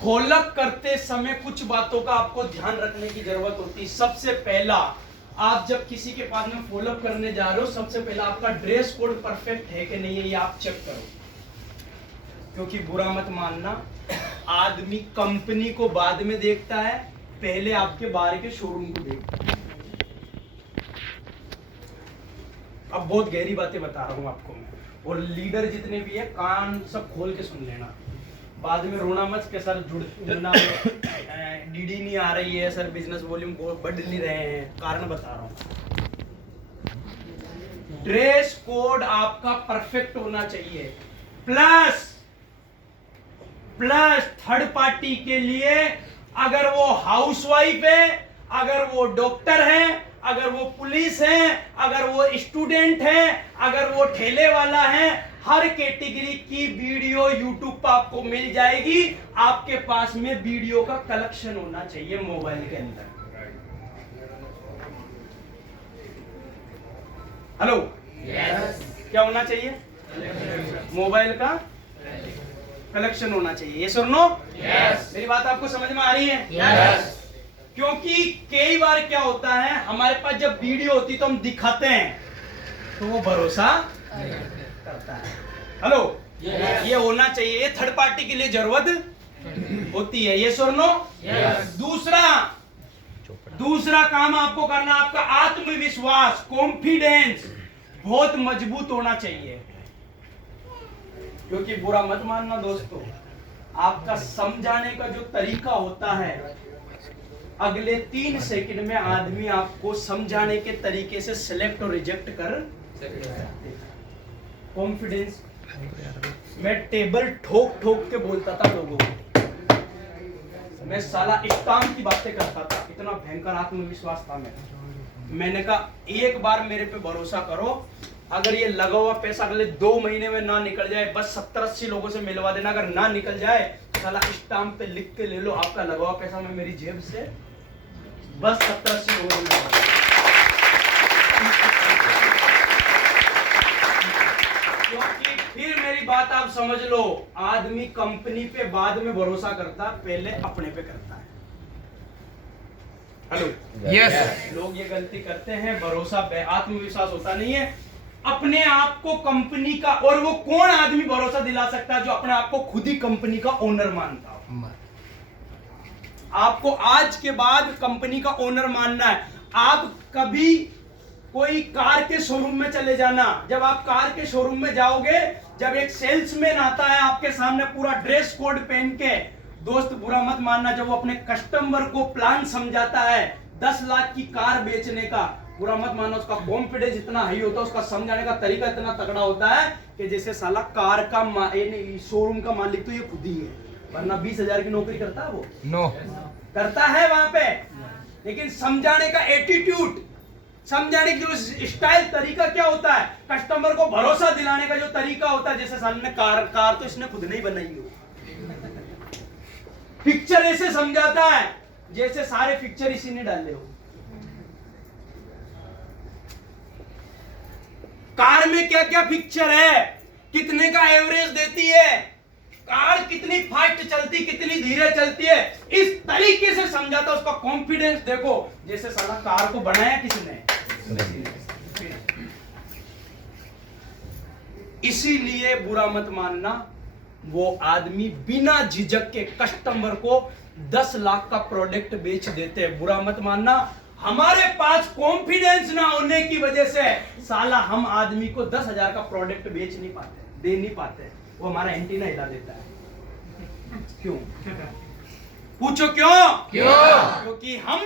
Follow up करते समय कुछ बातों का आपको ध्यान रखने की जरूरत होती है। सबसे पहला, आप जब किसी के पास में फॉलोअप करने जा रहे हो, सबसे पहला आपका ड्रेस कोड परफेक्ट है कि नहीं है, ये आप चेक करो। क्योंकि बुरा मत मानना, आदमी कंपनी को बाद में देखता है, पहले आपके बाहर के शोरूम को देखता है। अब बहुत गहरी बातें बता रहा हूं आपको मैं, और लीडर जितने भी है कान सब खोल के सुन लेना। बाद में रोना मत कि सर जुड़ना डीडी नहीं आ रही है, सर बिजनेस वॉल्यूम बढ़ नहीं रहे हैं। कारण बता रहा हूं, ड्रेस कोड आपका परफेक्ट होना चाहिए। प्लस थर्ड पार्टी के लिए, अगर वो हाउसवाइफ है, अगर वो डॉक्टर है, अगर वो पुलिस है, अगर वो स्टूडेंट है, अगर वो ठेले वाला है, हर कैटेगरी की वीडियो यूट्यूब पर आपको मिल जाएगी। आपके पास में वीडियो का कलेक्शन होना चाहिए मोबाइल के अंदर। Hello, yes. क्या होना चाहिए? मोबाइल का कलेक्शन होना चाहिए। यस और नो? यस। मेरी बात आपको समझ में आ रही है? यस। क्योंकि कई बार क्या होता है, हमारे पास जब वीडियो होती तो हम दिखाते हैं तो वो भरोसा करता है। हेलो, ये होना चाहिए, ये थर्ड पार्टी के लिए जरूरत होती है। यस और नो? यस। दूसरा काम आपको करना, आपका आत्मविश्वास, कॉन्फिडेंस बहुत मजबूत होना चाहिए। क्योंकि बुरा मत मानना दोस्तों, आपका समझाने का जो तरीका होता है, अगले 3 सेकंड में आदमी आपको समझाने के तरीके से सिलेक्ट और रिजेक्ट कर कॉन्फिडेंस। मैं टेबल ठोक ठोक के बोलता था लोगों को, मैं साला स्टाम्प की बातें करता था, इतना भयंकर आत्मविश्वास था मेरा। मैंने कहा एक बार मेरे पे भरोसा करो, अगर ये लगा हुआ पैसा अगले 2 महीने में ना निकल जाए, बस 70-80 लोगों से मिलवा देना, अगर ना निकल जाए साला स्टाम्प पे लिख के ले लो, आपका लगा हुआ पैसा मैं मेरी जेब से बस 70-80 लोगों से मिलवा दूंगा। क्योंकि फिर मेरी बात आप समझ लो, आदमी कंपनी पे बाद में भरोसा करता, पहले अपने पे करता है। Hello, yes. लोग ये गलती करते हैं, भरोसा आत्मविश्वास होता नहीं है अपने आप को कंपनी का। और वो कौन आदमी भरोसा दिला सकता है जो अपने आप को खुद ही कंपनी का ओनर मानता हो? आपको आज के बाद कंपनी का ओनर मानना है। आप कभी कोई कार के शोरूम में चले जाना, जब आप कार के शोरूम में जाओगे, जब एक सेल्समैन आता है आपके सामने पूरा ड्रेस कोड पहन के, दोस्त बुरा मत मानना, जब वो अपने कस्टमर को प्लान समझाता है 10 लाख की कार बेचने का, बुरा मत मानना, उसका कॉन्फिडेंस इतना हाई होता है, उसका समझाने का तरीका इतना तगड़ा होता है कि जैसे साला कार का शोरूम का मालिक तो ये खुद ही है, वरना 20,000 की नौकरी करता है वो? नो। करता है वहां पे, लेकिन समझाने का एटीट्यूड, समझाने की जो स्टाइल, तरीका क्या होता है, कस्टमर को भरोसा दिलाने का जो तरीका होता है, जैसे साले ने कार तो इसने खुद नहीं बनाई हो, पिक्चर ऐसे समझाता है जैसे सारे पिक्चर इसी ने डाले हो। कार में क्या क्या पिक्चर है, कितने का एवरेज देती है, कार कितनी फास्ट चलती, कितनी धीरे चलती है, इस तरीके से समझाता। उसका कॉन्फिडेंस देखो, जैसे साला कार को बनाया किसने? इसीलिए बुरा मत मानना, वो आदमी बिना झिझक के कस्टमर को 10 लाख का प्रोडक्ट बेच देते हैं। बुरा मत मानना, हमारे पास कॉन्फिडेंस ना होने की वजह से साला हम आदमी को 10,000 का प्रोडक्ट बेच नहीं पाते, दे नहीं पाते, वो हमारा एंटीना हिला देता है। क्यों? पूछो क्यों? क्योंकि हम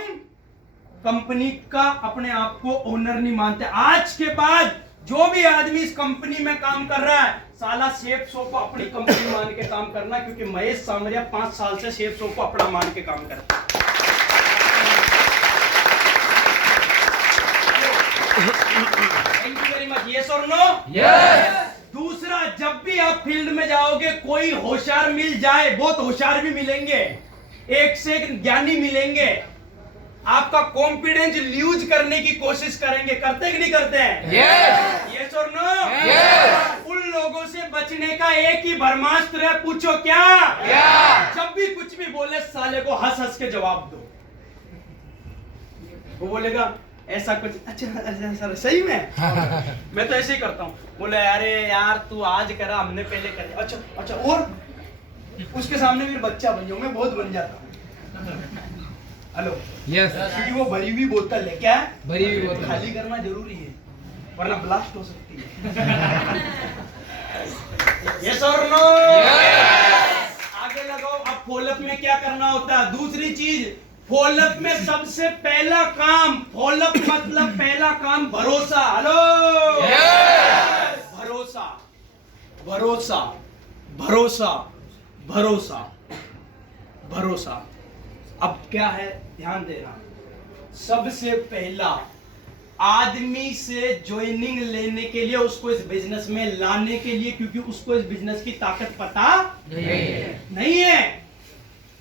कंपनी का अपने आप को ओनर नहीं मानते। आज के बाद जो भी आदमी इस कंपनी में काम कर रहा है, साला शेफ शो को अपनी कंपनी मान के काम करना, क्योंकि महेश सामरिया 5 साल से शेफ शो को अपना मान के काम करता है। Thank you very much. Yes और नो? यस। दूसरा, जब भी आप फील्ड में जाओगे, कोई होशियार मिल जाए, बहुत होशियार भी मिलेंगे, एक से एक ज्ञानी मिलेंगे, आपका कॉन्फिडेंस लूज करने की कोशिश करेंगे, करते कि नहीं करते हैं? यस और नो? यस। उन लोगों से बचने का एक ही ब्रह्मास्त्र है, पूछो क्या? जब भी कुछ भी बोले साले को हंस हंस के जवाब दो। वो बोलेगा ऐसा कुछ, अच्छा सर सही में मैं तो ऐसे ही करता हूँ। बोले अरे यार तू आज करा, हमने पहले कर दिया। अच्छा अच्छा, और उसके सामने फिर बच्चा बन जाऊँ, मैं बहुत बन जाता हूँ। हेलो यस, क्योंकि वो भरी हुई बोतल है, क्या है भरी हुई बोतल खाली करना जरूरी है, वरना ब्लास्ट हो सकती है। यस और नो? आगे लगाओ। अब फॉलोअप में क्या करना होता है? दूसरी चीज, फॉलोअप में सबसे पहला काम, फॉलोअप मतलब पहला काम भरोसा। हेलो, भरोसा भरोसा भरोसा भरोसा भरोसा। अब क्या है, ध्यान देना। सबसे पहला आदमी से ज्वाइनिंग लेने के लिए, उसको इस बिजनेस में लाने के लिए, क्योंकि उसको इस बिजनेस की ताकत पता नहीं है।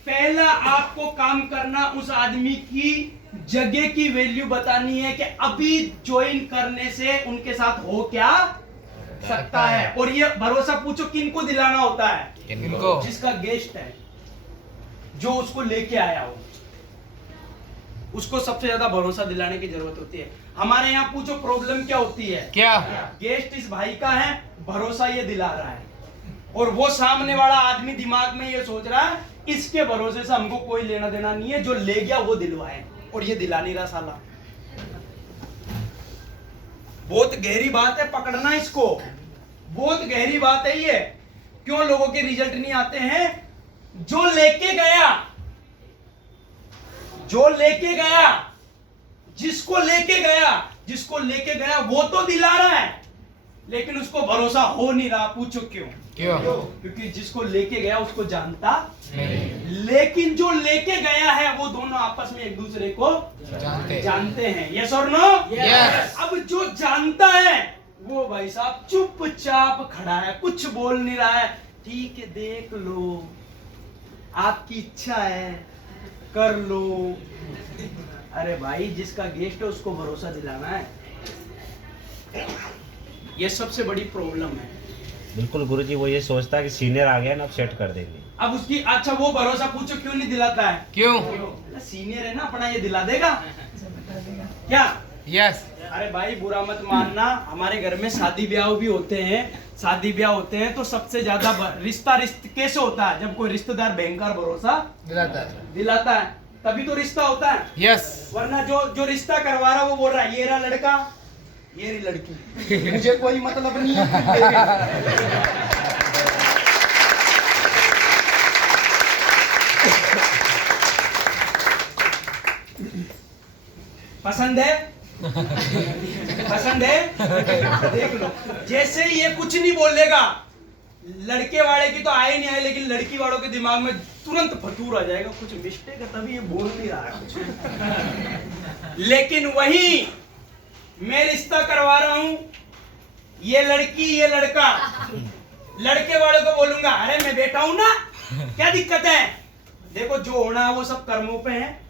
पहला आपको काम करना उस आदमी की जगह की वैल्यू बतानी है कि अभी ज्वाइन करने से उनके साथ हो क्या सकता है। और ये भरोसा पूछो किनको दिलाना होता है? किनको? जिसका गेस्ट है, जो उसको लेके आया हो, उसको सबसे ज्यादा भरोसा दिलाने की जरूरत होती है। हमारे यहाँ पूछो प्रॉब्लम क्या होती है? क्या? गेस्ट इस भाई का है, भरोसा ये दिला रहा है, और वो सामने वाला आदमी दिमाग में ये सोच रहा है इसके भरोसे से हमको कोई लेना देना नहीं है, जो ले गया वो दिलवाए, और ये दिला नहीं रहा साला। बहुत गहरी बात है, पकड़ना इसको, बहुत गहरी बात है ये। क्यों लोगों के रिजल्ट नहीं आते हैं? जो लेके गया, जो लेके गया, जिसको लेके गया वो तो दिला रहा है, लेकिन उसको भरोसा हो नहीं रहा। पूछो क्यों? क्योंकि जिसको लेके गया उसको जानता नहीं, लेकिन जो लेके गया है वो दोनों आपस में एक दूसरे को जानते हैं। यस और नो? यस। अब जो जानता है वो भाई साहब चुपचाप खड़ा है, कुछ बोल नहीं रहा है। ठीक है, देख लो, आपकी इच्छा है, कर लो। अरे भाई, जिसका गेस्ट है उसको भरोसा दिलाना है। ये सबसे बड़ी प्रॉब्लम है। बिल्कुल गुरुजी, वो ये सोचता है कि सीनियर आ गया ना, अब सेट कर देंगे। अब उसकी, अच्छा वो भरोसा पूछो क्यों नहीं दिलाता है? क्यों? सीनियर है ना अपना, ये दिला देगा क्या? यस। अरे भाई बुरा मत मानना, हमारे घर में शादी ब्याह भी होते हैं, तो सबसे ज्यादा रिश्ता कैसे होता है? जब कोई रिश्तेदार भयंकर भरोसा दिलाता है, तभी तो रिश्ता होता है। यस। वरना जो रिश्ता करवा रहा वो बोल रहा है ये रहा लड़का, ये रही लड़की, मुझे कोई मतलब नहीं है। पसंद है? पसंद है? देख लो, जैसे ही ये कुछ नहीं बोलेगा, लड़के वाले की तो आए नहीं आए, लेकिन लड़की वालों के दिमाग में तुरंत फतूर आ जाएगा, कुछ मिस्टेक है तभी ये बोल नहीं रहा है कुछ। लेकिन वही मैं रिश्ता करवा रहा हूं, ये लड़की ये लड़का, लड़के वाले को बोलूंगा अरे मैं बेटा हूं ना, क्या दिक्कत है? देखो जो होना है वो सब कर्मों पे है,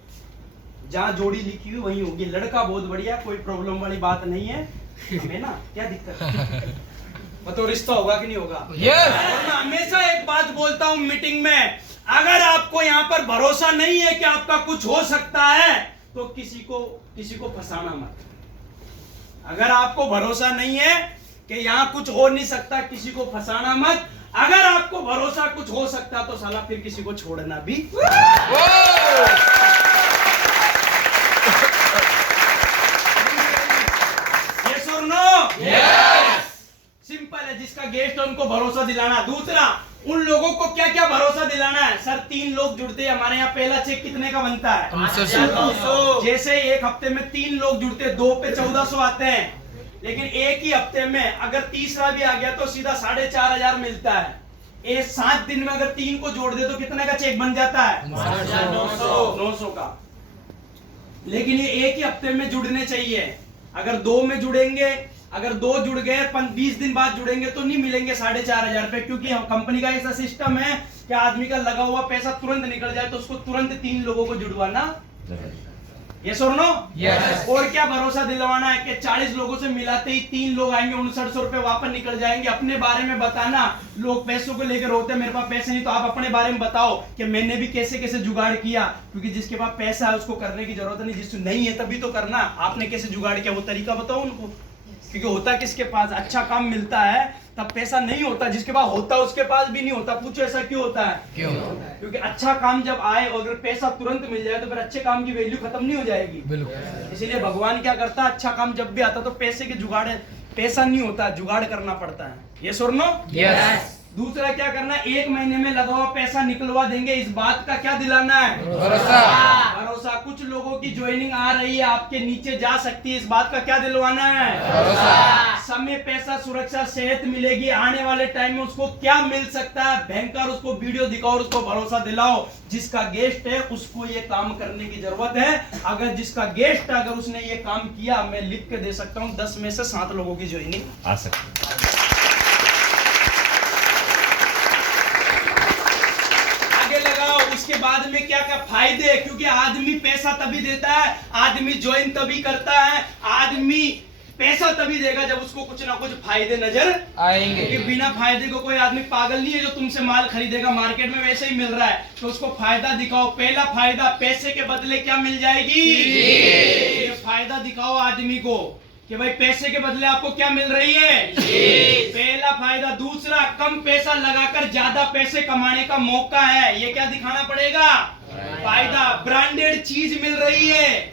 जहां जोड़ी लिखी हुई वही होगी। लड़का बहुत बढ़िया, कोई प्रॉब्लम वाली बात नहीं है, हमें ना क्या दिक्कत है? तो रिश्ता होगा कि नहीं होगा? यस। और मैं हमेशा एक बात बोलता हूं मीटिंग में, अगर आपको यहाँ पर भरोसा नहीं है कि आपका कुछ हो सकता है, तो किसी को फंसाना मत। अगर आपको भरोसा नहीं है कि यहाँ कुछ हो नहीं सकता, किसी को फंसाना मत। अगर आपको भरोसा कुछ हो सकता तो साला फिर किसी को छोड़ना भी। यस और नो? यस। सिंपल है, जिसका गेस्ट है उनको भरोसा दिलाना। दूसरा, उन लोगों को क्या क्या भरोसा दिलाना है? सर 3 लोग जुड़ते हैं हमारे यहाँ, पहला चेक कितने का बनता है? 500। जैसे एक हफ्ते में 3 लोग जुड़ते हैं, 2 पे 1400 आते हैं, लेकिन एक ही हफ्ते में अगर तीसरा भी आ गया तो सीधा 4500 मिलता है। 7 दिन में अगर 3 को जोड़ दे तो कितने का चेक बन जाता है? 900 का। लेकिन ये एक ही हफ्ते में जुड़ने चाहिए। अगर 2 में जुड़ेंगे, अगर 2 जुड़ गए 20 दिन बाद जुड़ेंगे तो नहीं मिलेंगे 4500 रुपए, क्योंकि कंपनी का ऐसा सिस्टम है कि आदमी का लगा हुआ पैसा तुरंत निकल जाए, तो उसको तुरंत 3 लोगों को जुड़वाना ये और नो? Yes. और क्या भरोसा दिलवाना है कि 40 लोगों से मिलाते ही 3 लोग आएंगे, 6900 रुपए वापस निकल जाएंगे। अपने बारे में बताना। लोग पैसों को लेकर रोते मेरे पास पैसे नहीं, तो आप अपने बारे में बताओ कि मैंने भी कैसे कैसे जुगाड़ किया। क्योंकि जिसके पास पैसा है उसको करने की जरूरत नहीं, जिसको नहीं है तभी तो करना। आपने कैसे जुगाड़ किया वो तरीका बताओ उनको। क्योंकि होता किसके पास अच्छा काम मिलता है तब पैसा नहीं होता, जिसके पास होता है उसके पास भी नहीं होता। पूछो ऐसा क्यों होता है? क्यों? क्योंकि अच्छा काम जब आए और अगर पैसा तुरंत मिल जाए तो फिर अच्छे काम की वैल्यू खत्म नहीं हो जाएगी। बिल्कुल। इसीलिए भगवान क्या करता है, अच्छा काम जब भी आता तो पैसे के जुगाड़, पैसा नहीं होता, जुगाड़ करना पड़ता है। ये सुनो। यस। दूसरा क्या करना है, 1 महीने में लगा हुआ पैसा निकलवा देंगे, इस बात का क्या दिलाना है? भरोसा। भरोसा। कुछ लोगों की ज्वाइनिंग आ रही है, आपके नीचे जा सकती है, इस बात का क्या दिलवाना है? भरोसा। समय, पैसा, सुरक्षा, सेहत मिलेगी, आने वाले टाइम में उसको क्या मिल सकता है, भयंकर, उसको वीडियो दिखाओ और उसको भरोसा दिलाओ। जिसका गेस्ट है उसको ये काम करने की जरूरत है। अगर जिसका गेस्ट है, अगर उसने ये काम किया, मैं लिख के दे सकता हूँ 10 में से 7 लोगों की ज्वाइनिंग आ सकते हैं। उसके बाद में क्या क्या फायदे, क्योंकि आदमी पैसा तभी देता है, आदमी ज्वाइन तभी करता है, आदमी पैसा तभी देगा जब उसको कुछ ना कुछ फायदे नजर आएंगे। क्योंकि बिना फायदे को कोई आदमी पागल नहीं है जो तुमसे माल खरीदेगा, मार्केट में वैसे ही मिल रहा है, तो उसको फायदा दिखाओ। पहला फायदा, पैसे के बदले क्या मिल जाएगी? ये फायदा दिखाओ आदमी को कि भाई पैसे के बदले आपको क्या मिल रही है, पहला फायदा। दूसरा, कम पैसा लगाकर ज्यादा पैसे कमाने का मौका है, ये क्या दिखाना पड़ेगा? फायदा। ब्रांडेड चीज मिल रही है,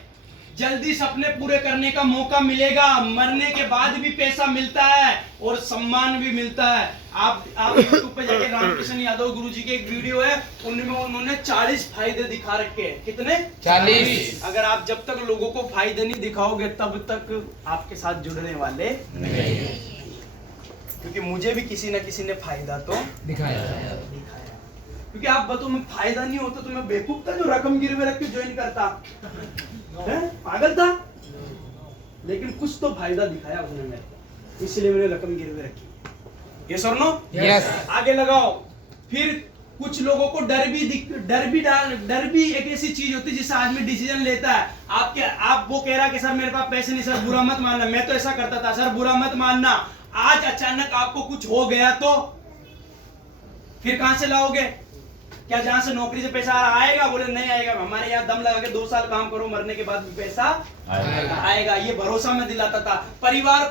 जल्दी सपने पूरे करने का मौका मिलेगा, मरने के बाद भी पैसा मिलता है और सम्मान भी मिलता है। आप यूट्यूब पे जाके रामकृष्ण यादव गुरु जी की एक वीडियो है, उनमें उन्होंने 40 फायदे दिखा रखे हैं। कितने? 40। अगर आप जब तक लोगों को फायदे नहीं दिखाओगे तब तक आपके साथ जुड़ने वाले नहीं। क्योंकि मुझे भी किसी न किसी ने फायदा तो दिखाया। क्योंकि आप बताओ, मैं फायदा नहीं होता तो मैं बेवकूफ था जो रकम गिरवे रख के ज्वाइन करता है? पागल था। लेकिन कुछ तो फायदा दिखाया उसने मेरे, इसलिए मैंने रकम गिरवे रखी। ये सर नो? यस। आगे लगाओ। फिर कुछ लोगों को डर भी एक ऐसी चीज होती है जिससे आदमी डिसीजन लेता है। आप वो कह रहा कि सर मेरे पास पैसे नहीं, सर बुरा मत मानना, मैं तो ऐसा करता था, सर बुरा मत मानना। आज अचानक आपको कुछ हो गया तो फिर कहां से लाओगे? क्या जहां से नौकरी से पैसा आ रहा आएगा? बोले नहीं आएगा। हमारे यहाँ दम लगा के 2 साल काम करो, मरने के बाद भी पैसा आएगा। ये भरोसा मैं दिलाता था। परिवार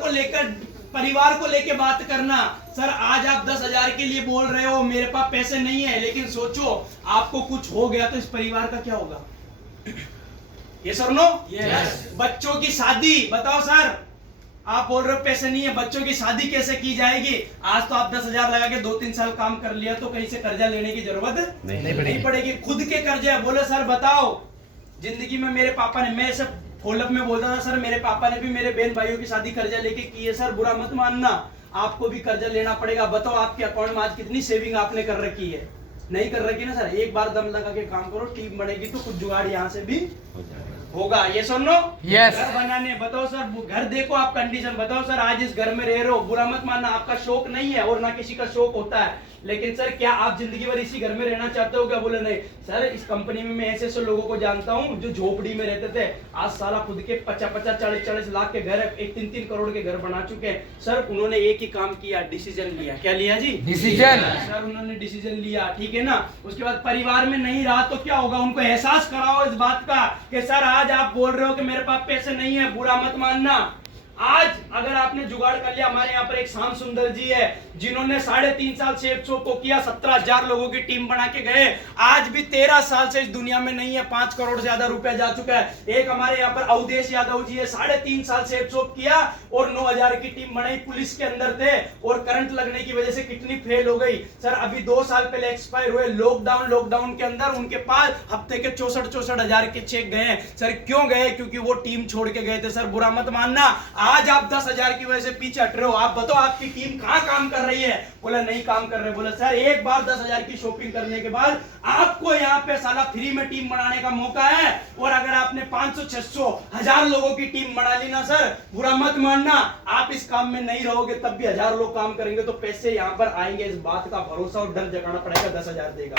को लेके बात करना। सर आज आप 10,000 के लिए बोल रहे हो, मेरे पास पैसे नहीं है, लेकिन सोचो आपको कुछ हो गया तो इस परिवार का क्या होगा? ये सर नो? यस। बच्चों की शादी, बताओ सर, आप बोल रहे हो पैसे नहीं है, बच्चों की शादी कैसे की जाएगी? आज तो आप 10,000 लगा के 2-3 साल काम कर लिया तो कहीं से कर्जा लेने की जरूरत नहीं पड़ेगी। खुद के कर्जे। बोले सर बताओ, जिंदगी में मेरे पापा ने, मैं सब फोलअप में बोलता था, सर मेरे पापा ने भी मेरे बहन भाइयों की शादी कर्जा लेके की है, सर बुरा मत मानना, आपको भी कर्जा लेना पड़ेगा। बताओ आपके अकाउंट में आज कितनी सेविंग आपने कर रखी है? नहीं कर रखी ना सर। एक बार दम लगा के काम करो, टीम बनेगी तो कुछ जुगाड़ यहाँ से भी होगा। ये सुनो। यस। घर बनाने, बताओ सर, घर देखो आप, कंडीशन बताओ सर, आज इस घर में रह रहे हो, बुरा मत मानना, आपका शौक नहीं है और ना किसी का शौक होता है, लेकिन सर क्या आप जिंदगी भर इसी घर में रहना चाहते हो क्या? बोले नहीं सर, इस कंपनी में मैं ऐसे ऐसे लोगों को जानता हूँ जो झोपड़ी में रहते थे, आज साला खुद के 50-50, 40-40 लाख के घर, 3-3 करोड़ के घर बना चुके हैं। सर उन्होंने एक ही काम किया, डिसीजन लिया। क्या लिया जी? डिसीजन। सर उन्होंने डिसीजन लिया, ठीक है ना। उसके बाद परिवार में नहीं रहा तो क्या होगा? उनको एहसास कराओ इस बात का कि सर आज आप बोल रहे हो कि मेरे पास पैसे नहीं है, बुरा मत मानना। आज अगर आपने जुगाड़ कर लिया, हमारे यहाँ पर एक श्याम सुंदर जी है जिन्होंने 3.5 साल सेफ शो को किया, 17,000 लोगों की टीम बना के गए, आज भी 13 साल से इस दुनिया में नहीं है, 5 करोड़ से ज्यादा रुपया जा चुका है। एक हमारे यहाँ पर अवधेश यादव जी है, 3.5 साल सेफ शो किया और 9,000 की टीम बनाई, पुलिस के अंदर थे और करंट लगने की वजह से किडनी फेल हो गई। सर अभी 2 साल पहले एक्सपायर हुए, लॉकडाउन के अंदर उनके पास हफ्ते के 64,000 के चेक गए। सर क्यों गए? क्योंकि वो टीम छोड़ के गए थे। सर बुरा मत मानना, आज आप 10,000 की वजह से पीछे हट रहे हो। आप बताओ आपकी टीम कहां काम कर रही है? बोला नहीं काम कर रहे। बोला सर एक बार 10,000 की शॉपिंग करने के बाद आपको यहाँ पे साला फ्री में टीम बनाने का मौका है, और अगर आपने 500, 600, 1000 लोगों की टीम बना ली ना सर, बुरा मत मानना, आप इस काम में नहीं रहोगे तब भी 1000 लोग काम करेंगे तो पैसे यहाँ पर आएंगे। इस बात का भरोसा और डर जगाना पड़ेगा। 10,000 देगा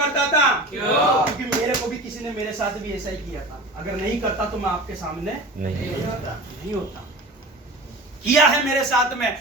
करता था? क्यों? क्योंकि मेरे को भी किसी ने मेरे साथ भी ऐसा ही किया था। अगर नहीं करता तो मैं आपके सामने नहीं नहीं होता। किया है मेरे साथ में।